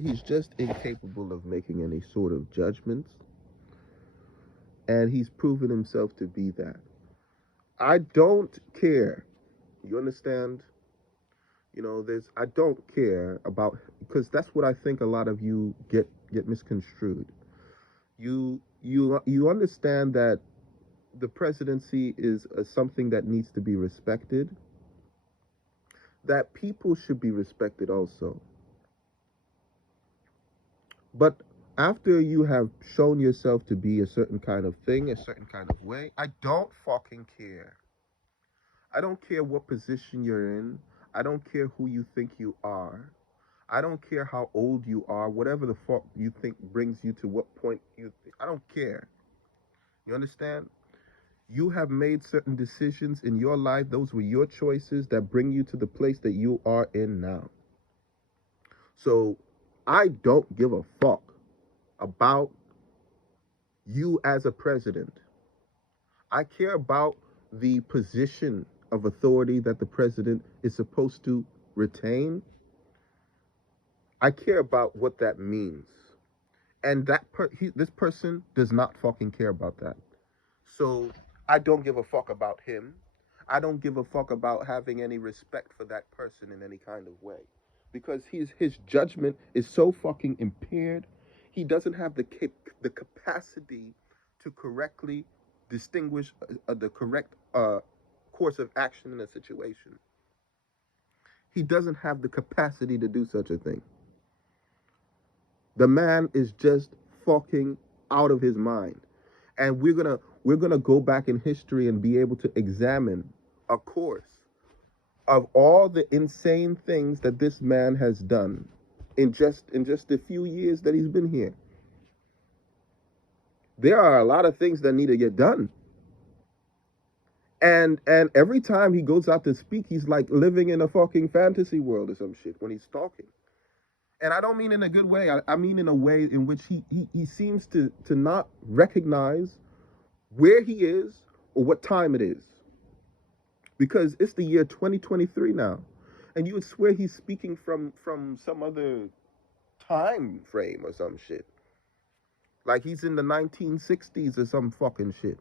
He's just incapable of making any sort of judgments, and he's proven himself to be that. I don't care. You understand? There's I don't care about, because that's what I think a lot of you get misconstrued. You understand that the presidency is something that needs to be respected, that people should be respected also. But after you have shown yourself to be a certain kind of thing, a certain kind of way, I don't fucking care. I don't care what position you're in. I don't care who you think you are. I don't care how old you are, whatever the fuck you think brings you to what point I don't care. You understand? You have made certain decisions in your life. Those were your choices that bring you to the place that you are in now. So I don't give a fuck about you as a president. I care about the position of authority that the president is supposed to retain. I care about what that means. And this person does not fucking care about that. So I don't give a fuck about him. I don't give a fuck about having any respect for that person in any kind of way, because his judgment is so fucking impaired. He doesn't have the capacity to correctly distinguish the correct course of action in a situation. He doesn't have the capacity to do such a thing. The man is just fucking out of his mind. And we're gonna go back in history and be able to examine a course of all the insane things that this man has done in just a few years that he's been here. There are a lot of things that need to get done. And every time he goes out to speak, he's like living in a fucking fantasy world or some shit when he's talking. And I don't mean in a good way. I mean in a way in which he seems to not recognize where he is or what time it is. Because it's the year 2023 now. And you would swear he's speaking from some other time frame or some shit. Like he's in the 1960s or some fucking shit.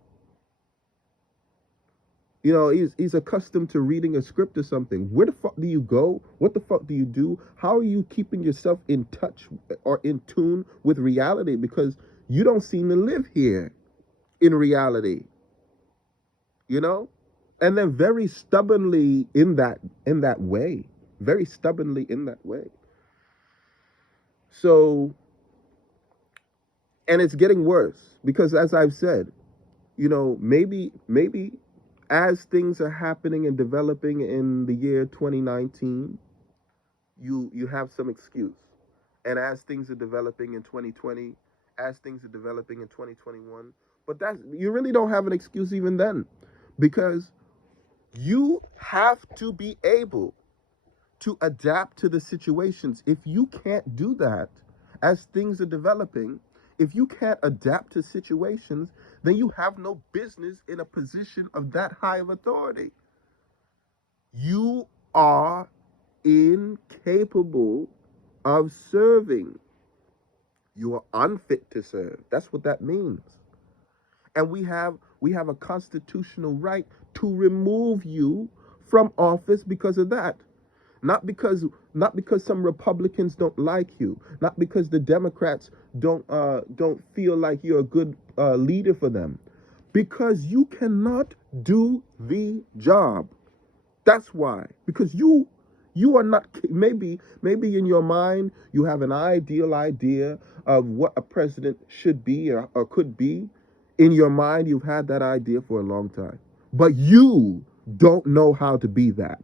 He's accustomed to reading a script or something. Where the fuck do you go? What the fuck do you do? How are you keeping yourself in touch or in tune with reality? Because you don't seem to live here in reality. You know? And then very stubbornly in that way. Very stubbornly in that way. So, and it's getting worse because, as I've said, maybe as things are happening and developing in the year 2019, you have some excuse. And as things are developing in 2020, as things are developing in 2021, but that you really don't have an excuse even then, because you have to be able to adapt to the situations. If you can't do that as things are developing, if you can't adapt to situations, then you have no business in a position of that high of authority. You are incapable of serving. You are unfit to serve. That's what that means. And we have a constitutional right to remove you from office because of that. Not because some Republicans don't like you, not because the Democrats don't feel like you're a good leader for them, because you cannot do the job. That's why. Because you are not, maybe in your mind you have an ideal idea of what a president should be or could be. In your mind you've had that idea for a long time, but you don't know how to be that.